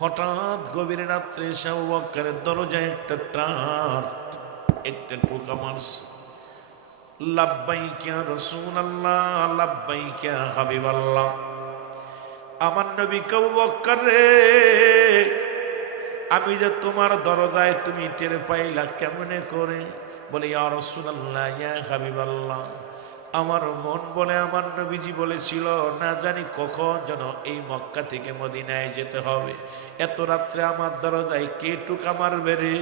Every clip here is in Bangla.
হঠাৎ গভীর রাত্রে এসে আবু বকরের দরজায় একটা টোকা মারছে। লাব্বাইক ইয়া রাসূলুল্লাহ, লাব্বাইক ইয়া হাবিবাল্লাহ। আমার নবী আবু বকর রে, আমি যে তোমার দরজায়, তুমি টের পাইলা কেমনে করে? বলে ইয়া রাসূলুল্লাহ, ইয়া হাবিবাল্লাহ, আমার মন বলে আমার নবীজি বলেছিল না জানি কখন যেন এই মক্কা থেকে মদিনায় যেতে হবে। এত রাত্রে আমার দরজায় কে টুকা মারবে রে?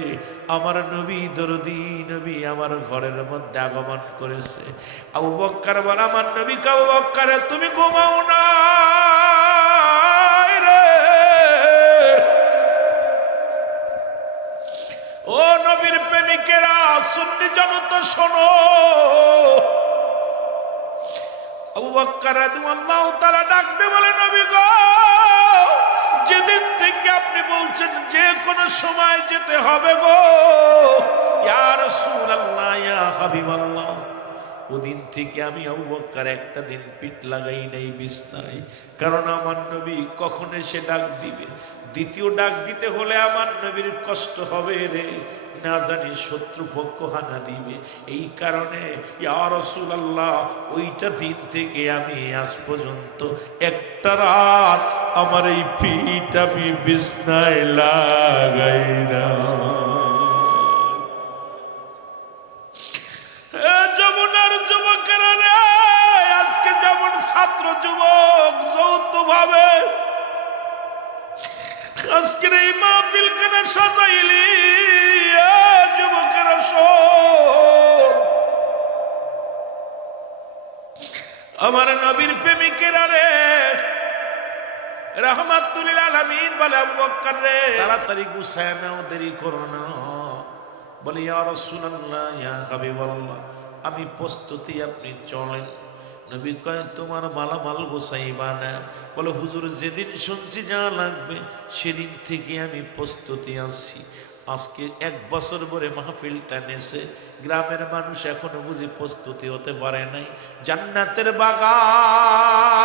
আমার নবী দরদি নবী আমার ঘরের মধ্যে আগমন করেছে। আবু বকর বলে আমার নবী আবু বকর, তুমি ঘুমাও না রে। ও নবীর প্রেমিকেরা, সুন্নি জনতা শোনো। আবু বকর রাদিয়াল্লাহু তাআলা ডাক দিয়ে বলে নবী গো, যেদিন থেকে আপনি বলছেন যে কোনো সময় যেতে হবে গো ইয়া রাসূলুল্লাহ, ইয়া হাবিবাল্লাহ, ওদিন থেকে আমি আবু বকর একটা দিন পিঠ লাগাই নাই বিছনায়। কারণ আমার নবী কখন এসে ডাক দিবে, দ্বিতীয় ডাক দিতে হলে আমার নবীর কষ্ট হবে রে, না জানি শত্রুপক্ষ হানা দিবে। এই কারণে ইয়া রাসূলুল্লাহ, ওইটা দিন থেকে আমি আজ পর্যন্ত একটা রাত আমার এই পিঠ আমি বিছনায় লাগাই না। যমুনার যুবকেরা রে, আজকে যেমন ছাত্র যুবক যৌথ ভাবে আজকের এই মাহফিল কেন সাজাইলি? যুবকেরা শোন, আমার নবীর প্রেমিকেরা রে, রাহমাতুল লিল আলামিন বলে আবু বকর রে, তাড়াতাড়ি গুছায় নাও, দেরি করো না। বলে ইয়া রাসূলুল্লাহ, ইয়া হাবিবাল্লাহ, আমি প্রস্তুতি, আপনি চলেন। নবী কয় তোমার মালামাল গোছাইবা না? বলে হুজুর, যেদিন শুনছি যা লাগবে সেদিন থেকে আমি প্রস্তুতি আছি। আজকে 1 বছর পরে মাহফিলটা নেছে, গ্রামের মানুষ এখনো বুঝি প্রস্তুতি হতে পারে নাই। জান্নাতের বাগান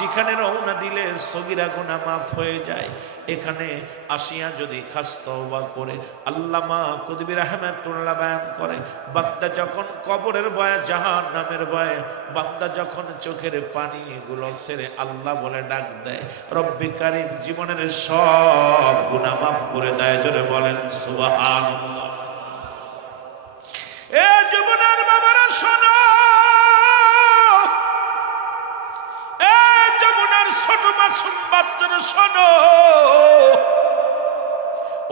যেখানে রওনা দিলে সগীরা গুনাহ মাফ হয়ে যায়, এখানে আসিয়া যদি খাস তওবা করে, আল্লামা কুতুবী রাহমাতুল্লাহ বয়ান করে, বান্দা যখন কবরের ভয়ে, জাহান্নামের ভয়ে, বান্দা যখন চোখের পানি এগুলো ছেড়ে আল্লাহ বলে ডাক দেয়, রব্বি কারীম জীবনের সব গুনাহ মাফ করে দেয়। জোরে বলেন সুবহানাল্লাহ। এ জীবনের বাবারা শোনো, ছোট মাসুম বাচ্চারা শোনো,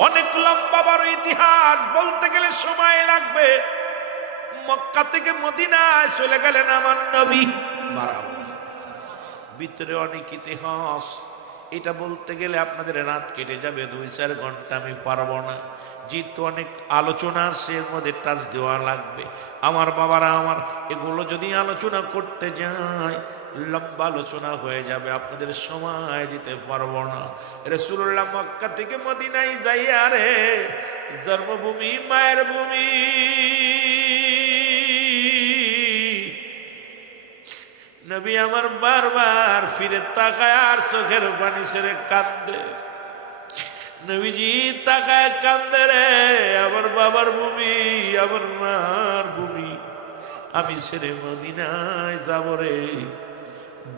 অনেক লম্বা বড় ইতিহাস বলতে গেলে সময় লাগবে। মক্কা থেকে মদিনায় চলে গেলেন আমার নবী, ভিতরে অনেক ইতিহাস, এটা বলতে গেলে আপনাদের রাত কেটে যাবে, 2-4 ঘন্টা আমি পারবো না। যেহেতু অনেক আলোচনা আছে, এর মধ্যে টাচ দেওয়া লাগবে। আমার বাবারা আমার, এগুলো যদি আলোচনা করতে যায় লম্বা আলোচনা হয়ে যাবে, আপনাদের সময় দিতে পারবো না। রাসূলুল্লাহ মক্কা থেকে মদিনায় যাইয়া রে, জন্মভূমি মায়ের ভূমি, নবী আমার বারবার ফিরে তাকায় আর চোখের পানি ছেড়ে কাঁদে। নবীজি তাকায় কাঁদে রে, আমার বাবার ভূমি, আমার মার ভূমি, আমি ছেড়ে মদিনায় যাব রে।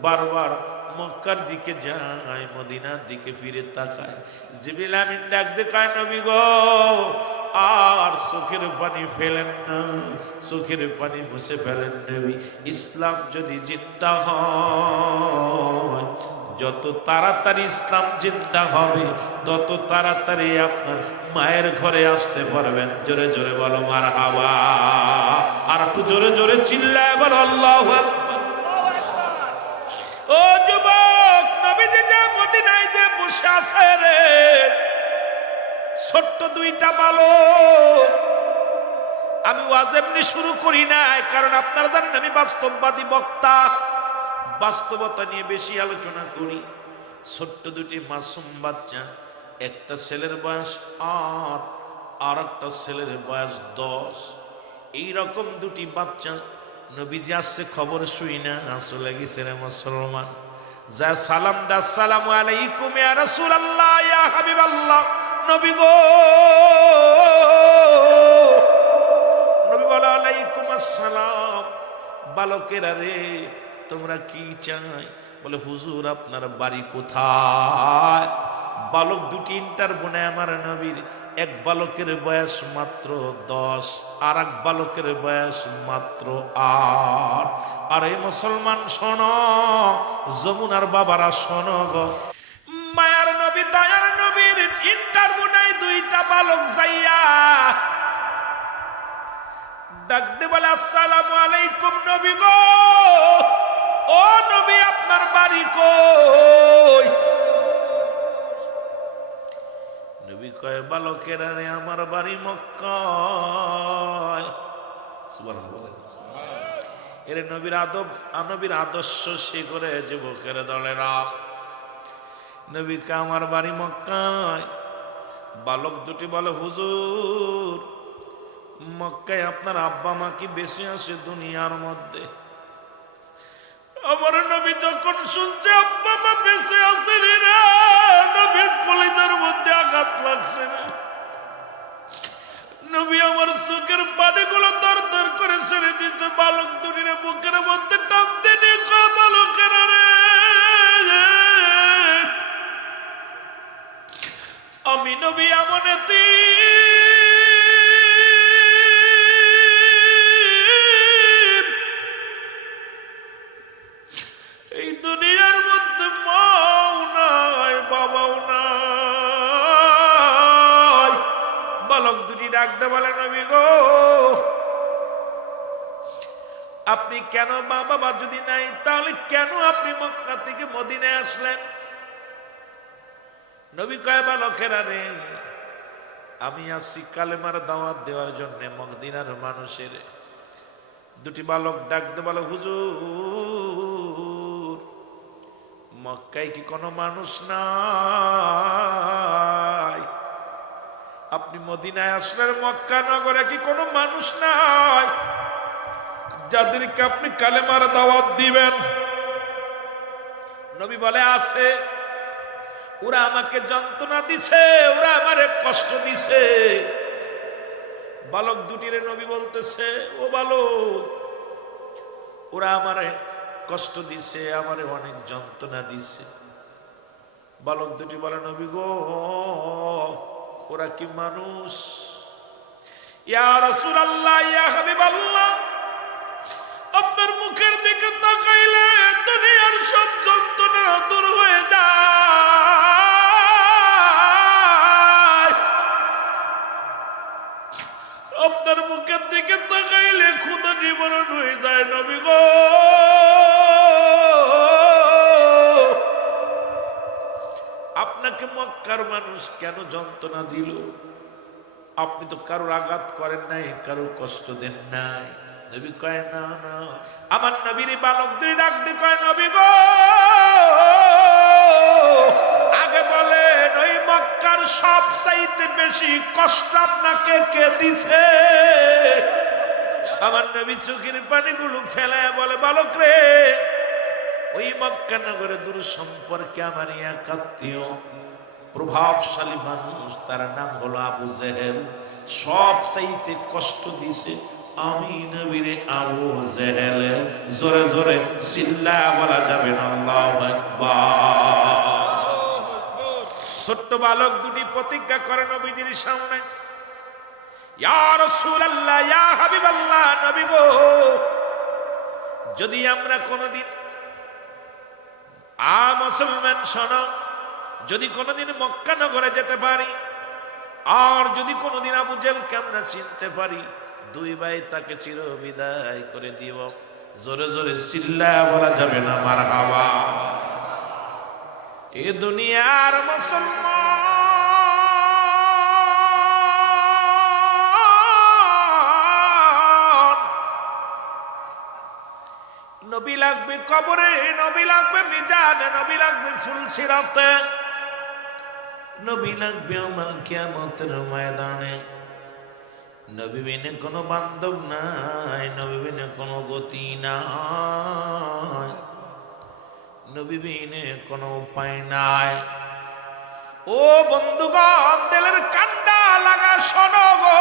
বারবার মক্কার দিকে যায়, মদিনার দিকে ফিরে তাকায়। জিবরিল আমিন ডাক দিয়ে কয় নবী গো, আর চোখের পানি ফেলেন না, চোখের পানি মুছে ফেলেন নবী। ইসলাম যদি জিন্দা হয়, যত তাড়াতাড়ি ইসলাম জিন্দা হবে তত তাড়াতাড়ি আপনার মায়ের ঘরে আসতে পারবেন। জোরে জোরে বলো মারহাবা, আর একটু জোরে জোরে চিল্লায় বলো আল্লাহু আকবার। ও যুবক, নবীজি যে মদিনায় যে বসে আছে রে, ছোট্ট 2টা বালক। আমি ওয়াজ এমনি শুরু করি নাই, কারণ আপনারা জানেন আমি বাস্তববাদী বক্তা, বাস্তবতা নিয়ে বেশি আলোচনা করি। ছোট্ট 2টি মাসুম বাচ্চা, একটা ছেলের বয়স 8 আর একটা ছেলের বয়স 10। এইরকম 2টি বাচ্চা নবীজি আসছে খবর শুই না, আসলে গেছে রে মুসলমান। যা সালাম দা, আসসালামু আলাইকুম ইয়া রাসূলুল্লাহ ইয়া হাবিবাল্লাহ। নবী গো, নবী বলে আলাইকুম আসসালাম। বালকেরা রে, তোমরা কি চাই? বলে হুজুর আপনার বাড়ি কোথায়? বালক দুটি ইন্টারভিউ আমার নবীর। এক বালকের বয়স মাত্র 10, আর এক বালকের বয়স মাত্র 8। আর এই মুসলমান শোনো, যমুনার বাবারা শোনো গো, মায়ার নবী দয়ার নবীর ইন্টারভিউ নাই, দুইটা বালক যাইয়া ডাক দে বলে আসসালামু আলাইকুম নবী গো, ও নবী আপনার বাড়ি কই? নবী কয় বালকেরা রে, আমার বাড়ি মক্কায়। সুবহানাল্লাহ। এর নবীর আদর্শ সে করে যুবকের দলেরা। নবী কে আমার বাড়ি মক্কায়। বালক দুটি বলে হুজুর, মক্কায় আপনার আব্বা মা কি বেঁচে আছে দুনিয়ার মধ্যে? আমার নবী যখন শুনছে আব্বা মা বেঁচে আছে রে, নবীর কলিজার মধ্যে আঘাত লাগছে না। নবী আমার চোখের পানিগুলো দর দর করে ছেড়ে দিচ্ছে। বালক দুটির বুকের মধ্যে টানতে নিয়ে কয় বালকেরা রে, আমি নবী এমন এই দুনিয়ার মধ্যে মাও নাই, বাবাও নাই। বালক দুটি ডাকতে বলে নবী গো, আপনি কেন, মা বাবা যদি নাই তাহলে কেন আপনি মক্কা থেকে মদিনায় আসলেন? নবী কয় বালকেরা রে, আমি আসি কালেমার দাওয়াত দেওয়ার জন্য মদিনার মানুষের। দুটি বালক ডাকতে বলে হুজুর, মক্কায় কি কোনো মানুষ নাই? আপনি মদিনায় আসলেন, মক্কা নগরে কি কোনো মানুষ নাই যাদেরকে আপনি কালেমার দাওয়াত দিবেন? নবী বলে আছে। ওরা আমাকে যন্ত্রণা দিছে, ওরা আমারে কষ্ট দিছে। বালক দুটিরে নবী বলতেছে, ও বালক, ওরা আমারে কষ্ট দিছে, আমারে অনেক যন্ত্রণা দিছে। বালক দুটি বলে নবী গো, ওরা কি মানুষ? ইয়া রাসূলুল্লাহ ইয়া হাবিবাল্লাহ, আপনার মুখের দিকে তাকাইলে দুনিয়ার সব যন্ত্রণা দূর হয়ে যায়। আপনার মুখের দিকে তাকাইলে ক্ষুধা নিবারণ হয়ে যায়। নবী গো, আপনাকে মক্কার মানুষ কেন যন্ত্রণা দিল? আপনি তো কারোর আঘাত করেন নাই, কারোর কষ্ট দেন নাই। নবী কয় না না। আমার নবীর বালক দুই ডাক দিয়ে কয় নবী গো, আগে বলেন ওই মক্কার সব চাইতে বেশি কষ্ট আপনাকে কে দিছে? আমার নবী চোখের পানিগুলো ফেলায় বলে বালক রে, ওই মক্কা নগরে দূর সম্পর্কে আমার এক আত্মীয় প্রভাবশালী মানুষ, তার নাম হলো আবু জেহেল। সব চাইতে কষ্ট দিছে আমি নবীরে আবু জেহেল। জোরে জোরে চিল্লায়া বলা যাবে না আল্লাহু আকবার। ছোট্ট বালক দুটি প্রতিজ্ঞা করে নবীজির সামনে, ইয়া রাসূলুল্লাহ ইয়া হাবিবাল্লাহ, নবী গো, যদি আমরা কোনদিন মুসলমান শোনো, যদি কোনদিন মক্কা নগরে যেতে পারি, আর যদি কোনদিন আবু জেহেলকে আমরা চিনতে পারি, দুই ভাই তাকে চির বিদায় করে দিব। জোরে জোরে চিল্লায়া বলা যাবে না মারহাবা। এ দুনিয়ার মুসলমান, নবী লাগবে কবরে, নবী লাগবে মিজানে, নবী লাগবে ফুলসিরাতে, নবী লাগবে আমার কিয়ামতের ময়দানে। নবী বিনে কোনো বান্ধব নাই, নবী বিনে কোনো গতি নাই। নবী বিনে কোনো উপায় নাই। ও বন্ধুগণ, দিলের কান্ডা লাগা শোনো গো,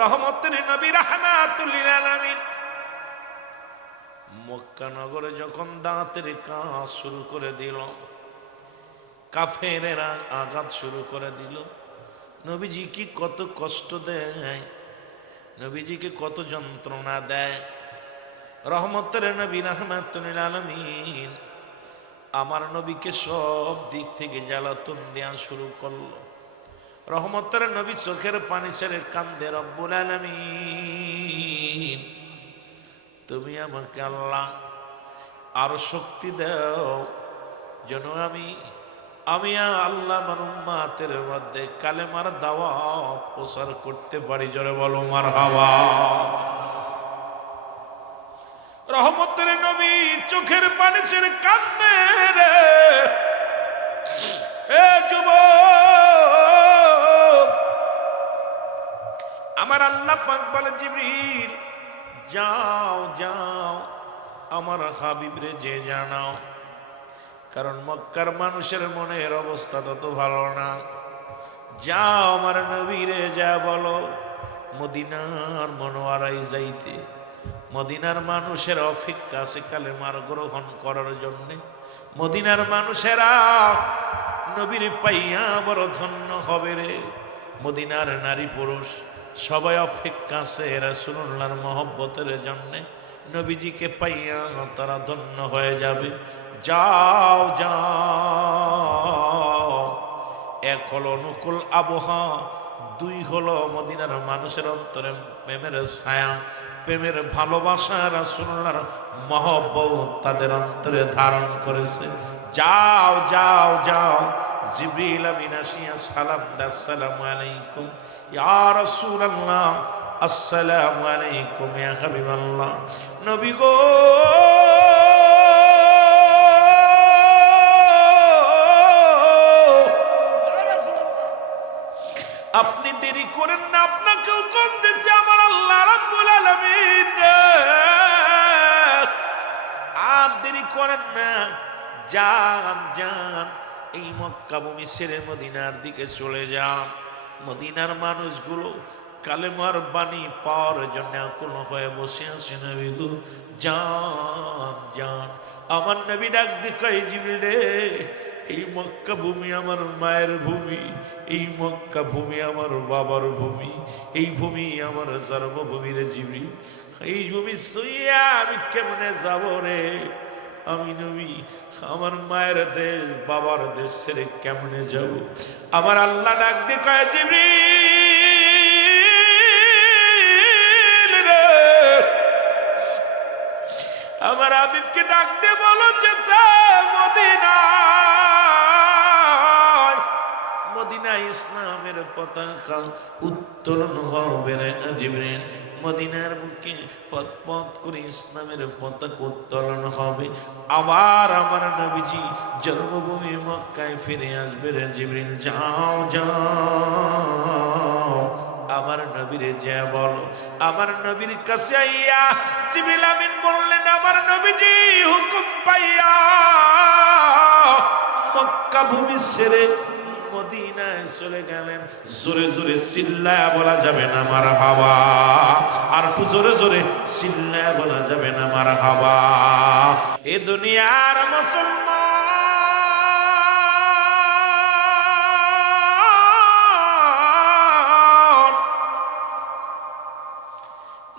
রহমতের নবী রাহমাতুল লিল আলামিন মক্কা নগরে যখন দাঁতের কাজ শুরু করে দিল, কাফেরেরা আঘাত শুরু করে দিল, নবীজি কি কত কষ্ট দেয়, নবীজিকে কত যন্ত্রণা দেয়। রহমতের নবী রাহমাতুল লিল আলামিন আমার নবীকে সব দিক থেকে জ্বালাতন দেওয়া শুরু করলো। রহমতের নবী চোখের পানি ছেড়ে কান্দে, রব্বুল আলামিন তুমি আমাকে আল্লাহ আরো শক্তি দাও, যেন আমি আল্লাহ আমার উম্মতের মধ্যে কালেমার দাওয়াত প্রচার করতে পারি। জোরে বলো মারহাবা। রহমতের নবী চোখের পানি ছেড়ে কান্দে রে। এ যুবক, আমার আল্লাহ পাক বলে, জিবরিল যাও যাও আমার হাবিবরে যে জানাও, কারণ মক্কার মানুষের মনের অবস্থা তত ভালো না। যাও আমার নবীরে যা বলো মদিনার মনোয়ারাই যাইতে, মদিনার মানুষের অপেক্ষা আছে কালেমার গ্রহণ করার জন্য। মদিনার মানুষেরা নবীর পাইয়া বড় ধন্য হবে রে। মদিনার নারী পুরুষ সবাই অপেক্ষা আছে রাসূলুল্লাহর মহব্বতের জন্য, নবীজিকে পাইয়া তারা ধন্য হয়ে যাবে। যাও যাও। এক হলো অনুকূল আবহাওয়া, দুই হলো মদিনার মানুষের অন্তরে প্রেমের ছায়া, প্রেমের ভালোবাসা, রাসূলুল্লাহর মহব্বত তাদের অন্তরে ধারণ করেছে। যাও যাও যাও। জিবরিল আমিন আসিয়া সালাম দা, আসসালামু আলাইকুম ইয়া রাসূলুল্লাহ, আসসালামু আলাইকুম ইয়া হাবিবাল্লাহ। নবী গো আপনি দেরি করেন না, আপনাকেও কম দিয়েছে আমার আল্লাহ রাব্বুল আলামিন। আর দেরি করেন না, যান যান, এই মক্কা ভূমি ছেড়ে মদিনার দিকে চলে যান। মদিনার মানুষগুলো কালেমার বাণী পাওয়ার জন্য আকুল হয়ে বসে আছে। নবী গো যান যান। আমার নবী ডাক দিকে, জিবরিল রে, এই মক্কা ভূমি আমার মায়ের ভূমি, এই মক্কা ভূমি আমার বাবার ভূমি, এই ভূমি আমার জন্মভূমি রে জিবরিল। এই ভূমি সইয়া আমি কেমনে যাব রে? আমি নবী আমার মায়ের দেশ বাবার দেশ ছেড়ে কেমনে যাব? আমার আল্লাহ ডাক দিয়ে কয়, জিবরিল রে, আমার হাবিবকে ডাক দিয়ে বলো যেতে মদিনায়। মদিনায় ইসলামের পতাকা উত্তোলন হবে রে জিবরিল। মদিনার বুকে পথ পথ করে ইসলামের পতাকা উত্তোলন হবে। আবার আমার নবীজি জন্মভূমি মক্কায় ফিরে আসবে রে জিবরিল। যাও যাও আমার নবীরে যা বলো। আমার নবীর কাছে আইয়া জিবরিল আমিন বললেন, আমার নবীজি হুকুম পাইয়া মক্কা ভূমি ছেড়ে মদিনায় চলে গেলেন। জোরে জোরে চিল্লায়া বলা যাবে না মারহাবা? আর একটু জোরে জোরে চিল্লায়া বলা যাবে না মারহাবা? এ দুনিয়ার মুসলমান,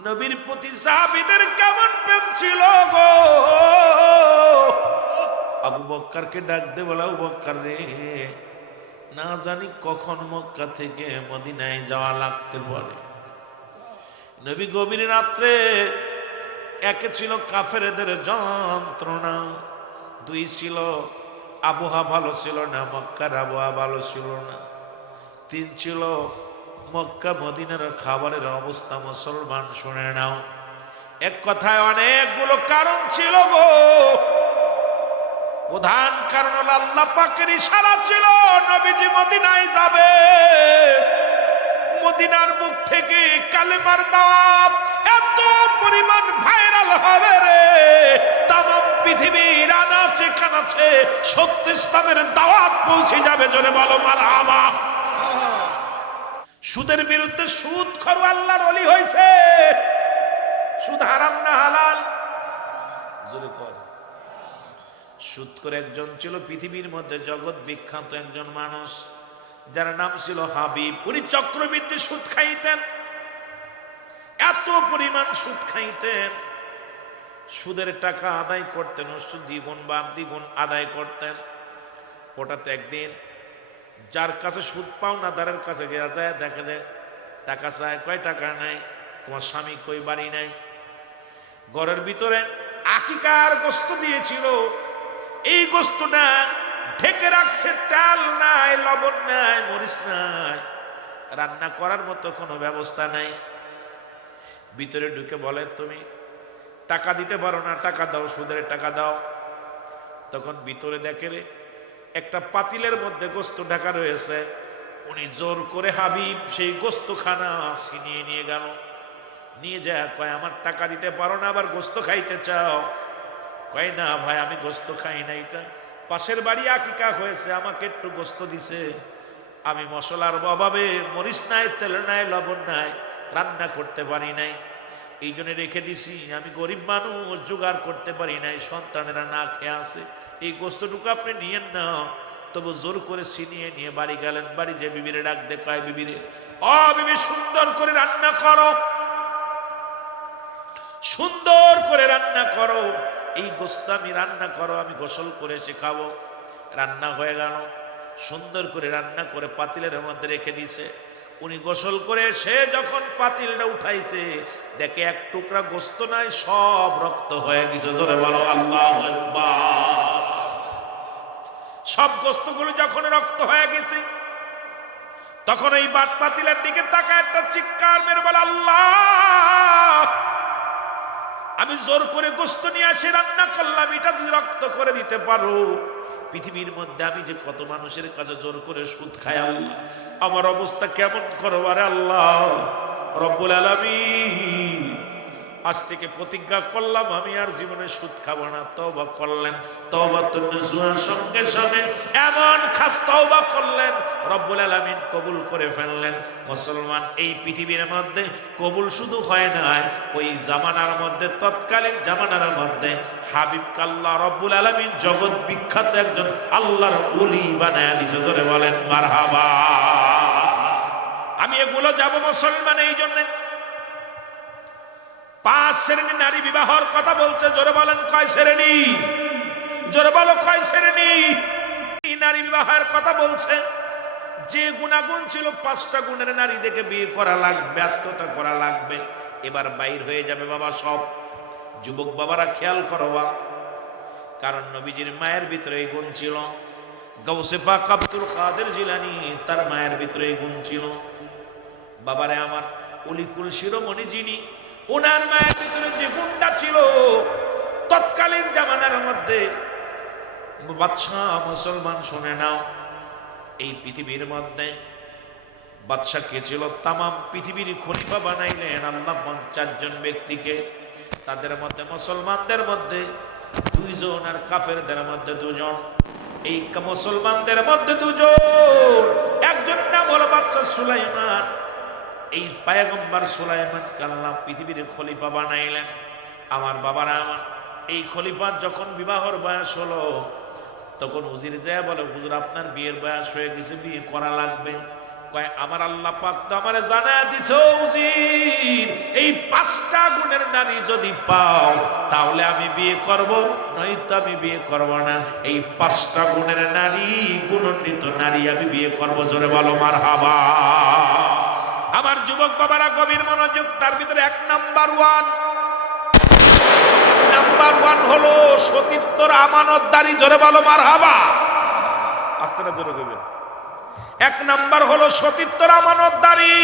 নবীর প্রতি সাহাবীদের কেমন প্রেম ছিল গো। আবু বক্করকে ডাক দে, বলা আবু বক্কর রে, না জানি কখন মক্কা থেকে মদিনায় যাওয়া লাগতে পারে। নবী গভীর রাত্রে, একে ছিল কাফেরদের যন্ত্রণা, দুই ছিল আবহাওয়া ভালো ছিল না, মক্কার আবহাওয়া ভালো ছিল না, তিন ছিল মক্কা মদিনার খাবারের অবস্থা। মুসলমান শুনে নাও, এক কথায় অনেকগুলো কারণ ছিল গো। প্রধান কারণ হলো আল্লাহ পাকের ইশারা ছিল নবীজি মদিনায় যাবে। মদিনার মুখ থেকে কালেমার দাওয়াত এত পরিমাণ ভাইরাল হবে রে, তামাম পৃথিবীর আনাচে কানাচে সত্য ইসলামের দাওয়াত পৌঁছে যাবে। জোরে বলো মারহাবা। সুদের বিরুদ্ধে সুদ খর আল্লাহর ওলি হয়েছে। সুদ হারাম না হালাল? জোরে কর। সুদ করে একজন ছিল পৃথিবীর মধ্যে জগৎ বিখ্যাত একজন মানুষ, যার নাম ছিল হাবিব। উনি চক্রবৃদ্ধি সুদ খাইতেন, এত পরিমাণ সুদ খাইতেন, সুদের টাকা আদায় করতেন, দ্বিগুণ বা দ্বিগুণ আদায় করতেন। হঠাৎ একদিন যার কাছে সুদ পাওনাদারের কাছে গিয়ে যায়, দেখে যে টাকা চায়, কয় টাকা নাই, তোমার স্বামী কই, বাড়ি নাই। ঘরের ভিতরে আকিকার গোস্ত দিয়েছিল, এই গোস্তটা ঢেকে রাখছে, তেল নাই, লবণ নাই, মরিচ নাই, রান্না করার মতো কোনো ব্যবস্থা নাই। ভিতরে ঢুকে বলে, তুমি টাকা দিতে পারো না, টাকা দাও, সুদের টাকা দাও। তখন ভিতরে দেখে রে একটা পাতিলের মধ্যে গোস্ত ঢাকা রয়েছে। উনি জোর করে হাবিব সেই গোস্তখানা ছিনিয়ে নিয়ে গেল। নিয়ে যায়, কয় আমার টাকা দিতে পারো না, আবার গোস্ত খাইতে চাও? কয় না ভাই, আমি গোস্ত খাই না, এটা পাশের বাড়ি আকিকা হয়েছে, আমাকে একটু গোস্ত দিছে, আমি মশলার অভাবে, মরিচ নাই, তেল নাই, লবণ নাই, রান্না করতে পারি নাই, এই জন্য রেখে দিছি। আমি গরিব মানুষ, জোগাড় করতে পারি নাই, সন্তানেরা না খেয়ে আছে, এই গোস্তটুকু আপনি নিয়েন না। তবু জোর করে ছিনিয়ে নিয়ে বাড়ি গেলেন। বাড়ি যে বিবিরে ডাক দে, কয় বিবিরে, ও বিবি, সুন্দর করে রান্না করো, সুন্দর করে রান্না করো, এই গোস্ত আমি রান্না করো, আমি গোসল করে এসে খাবো। রান্না হয়ে গেল, সুন্দর করে রান্না করে পাতিলের মধ্যে রেখে দিছে। উনি গোসল করে সে যখন পাতিলটা উঠাইছে, দেখে এক টুকরা গোস্ত নাই, সব রক্ত হয়ে গেছে। জোরে বলো আল্লাহু আকবার। সব গোস্তগুলো যখন রক্ত হয়ে গেছে, তখন এই বাট পাতিলের দিকে তাকায় একটা চিৎকার মেরে বলে, আল্লাহ, আমি জোর করে গোস্ত নিয়ে আসি, রান্না করলাম, এটা যদি রক্ত করে দিতে পারো, পৃথিবীর মধ্যে আমি যে কত মানুষের কাছে জোর করে সুদ খাই, আল্লাহ, আমার অবস্থা কেমন করবো রে আল্লাহ রব্বুল আলামিন। আজ থেকে প্রতিজ্ঞা করলাম আমি আর জীবনে সুদ খাবো না। তওবা করলেন, তওবাতুন নসুহার সঙ্গে সঙ্গে এমন খাস তওবা করলেন, রব্বুল আলামিন কবুল করে ফেললেন। মুসলমান, এই পৃথিবীর মধ্যে কবুল শুধু হয় না, ওই জামানার মধ্যে, তৎকালীন জামানার মধ্যে হাবিবকে আল্লাহ রব্বুল আলামিন জগৎ বিখ্যাত একজন আল্লাহর ওলি বানায়া দিয়েছে। ধরে বলেন মারহাবা। আমি এগুলো যাব মুসলমান, এই জন্য 5 শ্রেণী নারী বিবাহর কথা বলছে। জোরে বলেন কয় শ্রেণী? জোরে বলো কয় শ্রেণী? নারী বিবাহের কথা বলছে। যে গুণাগুণ ছিল 5টা গুণের নারী দেখে বিয়ে করা লাগবে, আত্মটা করা লাগবে। এবার বাইর হয়ে যাবে বাবা সব। যুবক বাবারা খেয়াল করবা, কারণ নবীজির মায়ের ভিতরে এই গুণ ছিল। গাউসে পাক আব্দুল কাদের জিলানী, তার মায়ের ভিতরে এই গুণ ছিল। বাবারে আমার, অলিকুল শিরোমণি যিনি, ওনার মায়ের ভিতরে যে গুণটা ছিল, তৎকালীন জামানার মধ্যে বাদশাহ, মুসলমান শুনে নাও, এই পৃথিবীর মধ্যে বাদশাহ কে ছিল? তামাম পৃথিবীর খলিফা বানাইলেন আল্লাহ 4 জন ব্যক্তিকে। তাদের মধ্যে মুসলমানদের মধ্যে 2 জন, আর কাফেরদের মধ্যে 2 জন। এই মুসলমানদের মধ্যে 2 জন, একজন নাম হলো বাদশাহ সুলাইমান। এই পয়গম্বর সুলাইমান আল্লাহ পৃথিবীর খলিফা বানাইলেন। আমার বাবারা আমার, এই খলিফার যখন বিবাহর বয়স হলো, তখন উজির যায় বলে, হুজুর আপনার বিয়ের বয়স হয়ে গেছে, বিয়ে করা লাগবে। কয় আমার আল্লাহ পাক তো আমারে জানায়া দিছো উজির, এই 5টা গুণের নারী যদি পাও তাহলে আমি বিয়ে করব, নয়তো আমি বিয়ে করব না। এই 5টা গুণের নারী, গুণান্বিত নারী আমি বিয়ে করব। জোরে বলো মারহাবা। আমার যুবক বাবারা গভীর মনোযোগ। তার ভিতরে 1 নাম্বার 1 হলো সতীত্বর আমানতদারি। জোরে বলো মারহাবা। আস্তে না জোরে কইবেন। 1 নাম্বার হলো সতীত্বর আমানতদারি।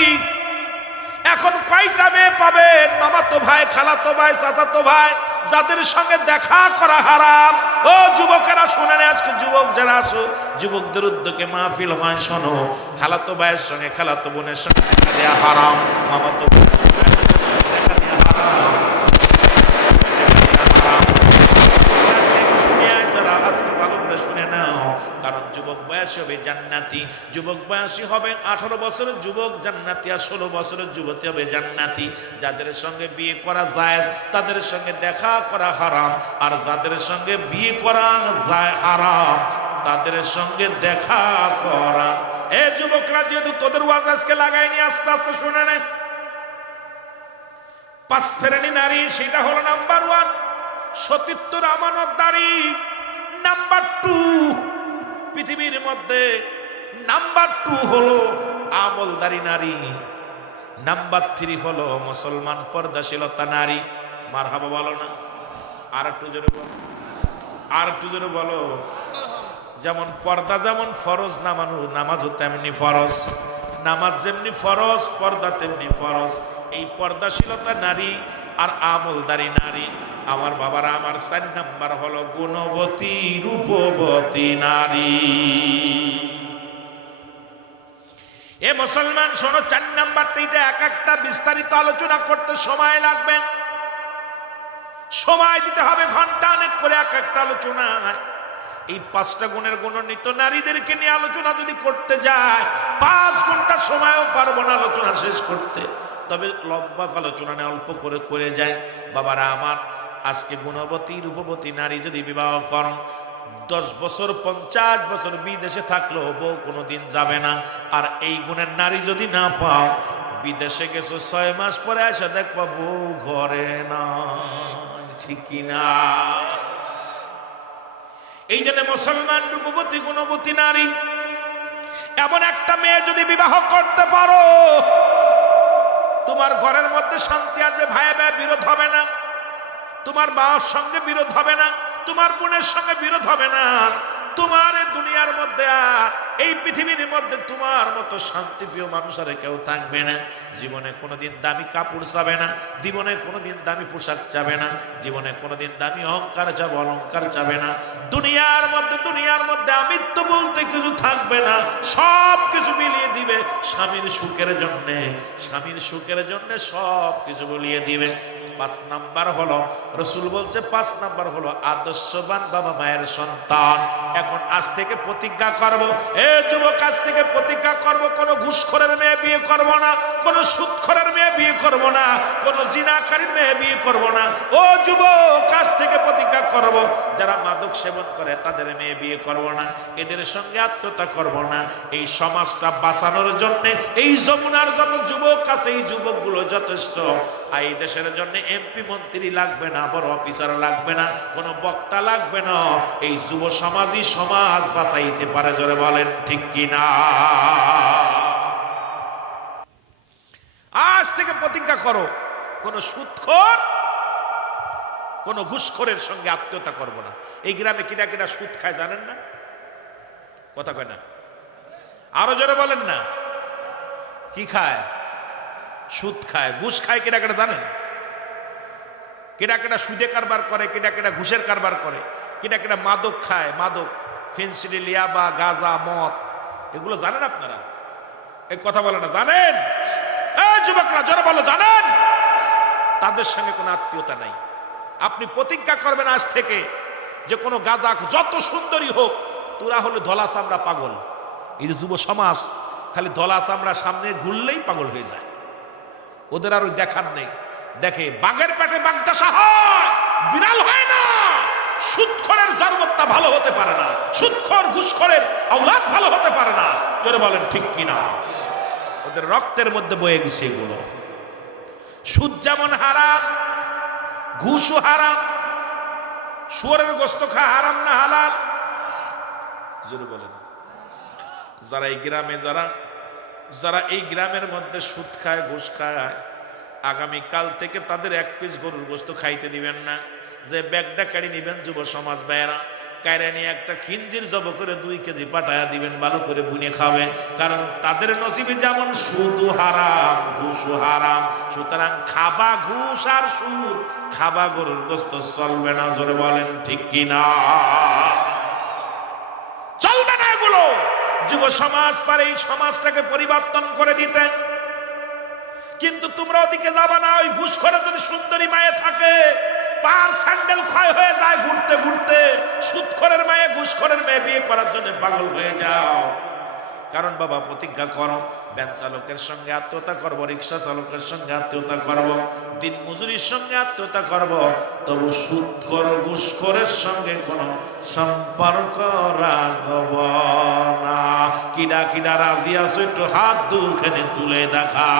এখন কয়টা মেয়ে পাবেন? মামাতো ভাই, খালাতো ভাই, চাচাতো ভাই, যাদের সঙ্গে দেখা করা হারাম। ও যুবকেরা শুনেন, আজকে যুবক যারা আসো, যুবকদের উদ্যোগে মাহফিল হয়, শোনো, খালাতো ভাইয়ের সঙ্গে, খালাতো বোনের সঙ্গে দেখা দেওয়া হারাম, মামাতো বোনের সঙ্গে দেখা দেওয়া হারাম। বয়সী হবে জান্নাতি, যুবক বয়সী হবে 18 বছরের যুবক জান্নাতি, আর 16 বছরের যুবতী হবে জান্নাতি। যাদের সঙ্গে বিয়ে করা জায়েজ তাদের সঙ্গে দেখা করা হারাম, আর যাদের সঙ্গে বিয়ে করা যায় হারাম তাদের সঙ্গে দেখা করা। এ যুবকরা, যেহেতু তোদের ওয়াজ আজকে লাগাইনি, আস্তে আস্তে শুনে নে। 5 শ্রেণী নারী, সেটা হলো নাম্বার 1 সতীত্বর আমানতদারী। নাম্বার 2 পৃথিবীর মধ্যে নাম্বার 2 হলো আমলদারী নারী। নাম্বার 3 হলো মুসলমান পর্দাশীলতা নারী। মারহাবা বলো না? আর একটু জোরে বলো, আর একটু জোরে বলো। যেমন পর্দা যেমন ফরজ, নামাজও তেমনি ফরজ। নামাজ যেমনি ফরজ, পর্দা তেমনি ফরজ। এই পর্দাশীলতা নারী আর আমলদারী নারী, আমার বাবারা, আমার 4 নাম্বার হলো গুণবতী রূপবতী নারী। এ মুসলমান শোনো, 4 নাম্বারটা, এটা এক একটা বিস্তারিত আলোচনা করতে সময় লাগবে, সময় দিতে হবে ঘন্টা অনেক করে এক একটা আলোচনা। এই 5টা গুণের গুণান্বিত নারীদেরকে নিয়ে আলোচনা যদি করতে যায় 5 ঘন্টা সময়ও পারবো না আলোচনা শেষ করতে। তবে লম্বা আলোচনা না, অল্প করে করে যায়। বাবারা আমার, আজকে গুণবতী রূপবতী নারী যদি বিবাহ করো, 10 বছর 50 বছর বিদেশে থাকলেও বউ কোনোদিন যাবে না। আর এই গুণের নারী যদি না পাও, বিদেশে গেছো 6 মাস পরে এসে দেখবা বউ ঘরে না, ঠিক কিনা? এই জন্য মুসলমান রূপবতী গুণবতী নারী, এমন একটা মেয়ে যদি বিবাহ করতে পারো, তোমার ঘরের মধ্যে শান্তি আসবে, ভাই ভাই বিরোধ হবে না, তোমার বাবার সঙ্গে বিরোধ হবে না, তোমার বোনের সঙ্গে বিরোধ হবে না। তোমার দুনিয়ার মধ্যে আর এই পৃথিবীর মধ্যে তোমার মতো শান্তিপ্রিয় মানুষ আর কেউ থাকবে না। জীবনে কোনোদিন দামি কাপড় চাবে না, জীবনে কোনোদিন দামি পোশাক চাবে না, জীবনে কোনোদিন দামি অহংকার চাবে, অলংকার চাবে না। দুনিয়ার মধ্যে আমিত্ব বলতে কিছু থাকবে না, সব কিছু মিলিয়ে দিবে স্বামীর সুখের জন্যে, স্বামীর সুখের জন্যে সব কিছু বলিয়ে দিবে। 5 নাম্বার হলো, রসুল বলছে 5 নাম্বার হলো আদর্শবান বাবা মায়ের সন্তান। এখন আজ থেকে প্রতিজ্ঞা করব, এ যুবক, আজ থেকে প্রতিজ্ঞা করব, কোনো ঘুষখোরের মেয়ে বিয়ে করব না, কোনো সুদখোরের মেয়ে বিয়ে করব না, কোনো জিনাকারীর মেয়ে বিয়ে করব না। ও যুবক, আজ থেকে প্রতিজ্ঞা করব, যারা মাদক সেবন করে তাদের মেয়ে বিয়ে করব না, এদের সঙ্গে আত্মীয়তা করব না। এই সমাজটা বাঁচানোর জন্য এই যমুনার যত যুবক আছে, এই যুবকগুলো যথেষ্ট। আর এই দেশের জন্য এমপি মন্ত্রী লাগবে না, বড় অফিসার লাগবে না, কোনো বক্তা লাগবে না। এই যুব সমাজই সমাজ বাঁচাইতে পারে, জোরে বলেন ঠিক কিনা? আজ থেকে প্রতিজ্ঞা করো, কোন সুদখোর, কোন ঘুষখোরের সঙ্গে আত্মীয়তা করব না। এই গ্রামে কিনা কিনা সুদ খায় জানেন না? কথা কয় না? আরো জোরে বলেন না। কি খায়? সুদ খায়, ঘুষ খায়। কিনা কিনা জানেন? কিনা কিনা সুদে কারবার করে, কিনা কিনা ঘুষের কারবার করে, কিনা কিনা মাদক খায়, মাদক, ফেন্সিডিল, ইয়াবা, গাঁজা, মদ, এগুলো জানেন আপনারা? এই কথা বলে না, জানেন? এই যুবকরা জোরে বলো, জানেন? তাদের সঙ্গে কোনো আত্মীয়তা নাই। আপনি প্রতিজ্ঞা করবেন আজ থেকে যে কোনো গাঁজা যত সুন্দরী হোক, তোরা হলো ধলা চামড়া পাগল। এই যে যুব সমাজ খালি ধলা চামড়া সামনে ঘুরলেই পাগল হয়ে যায়, ওদের আর ওই দেখার নেই। দেখে বাঘের পেটে বাগদাসা হয়, বিড়াল হয় না। সুদখোরের জন্মটা ভালো হতে পারে না, সুদখোর ঘুষখোরের আওলাদ ভালো হতে পারে না, জোরে বলেন ঠিক কিনা? ওদের রক্তের মধ্যে বয়ে গেছে এগুলো। সুদ যেমন হারাম, ঘুষও হারাম। শুয়োরের গোশত খাওয়া হারাম না হালাল? জোরে বলেন। যারা এই গ্রামে, যারা এই গ্রামের মধ্যে সুদ খায়, ঘুষ খায়, আগামীকাল থেকে তাদের 1 পিস গরুর গোশত খাইতে দিবেন না। যে ব্যাগটা কাড়ি নিবেন যুব সমাজ ভাইয়েরা, কায়রা নিয়ে একটা খিঞ্জির জব করে 2 কেজি পাঠায়া দিবেন, ভালো করে বুনে খাবে। কারণ তাদের নসিবে যেমন সুদও হারাম, ঘুষও হারাম। সুতরাং খাবা ঘুষ আর সুদ, খাবা গরুর গোশত চলবে না, জোরে বলেন ঠিক কিনা? চলবে না এগুলো। যুব সমাজ পারে এই সমাজটাকে পরিবর্তন করে দিতে, কিন্তু তোমরা ওদিকে যাবা না। ওই ঘুষখোরে যদি সুন্দরী মায়ে থাকে, পার স্যান্ডেল ক্ষয় হয়ে যায় ঘুরতে ঘুরতে, সুদখোরের মেয়ে ঘুষখোরের মেয়ে বিয়ে করার জন্য পাগল হয়ে যাও। কারণ বাবা প্রতিজ্ঞা করো, ভ্যান চালকের সঙ্গে আত্মীয়তা করব, রিক্সা চালকের সঙ্গে আত্মীয়তা করব, দিন মজুরির সঙ্গে আত্মীয়তা করব, তবু সুদখোর ঘুষখোরের সঙ্গে কোনো সম্পর্ক রাখব না। কিডা কিডা রাজি আছো একটু হাত দুখানে তুলে দেখা।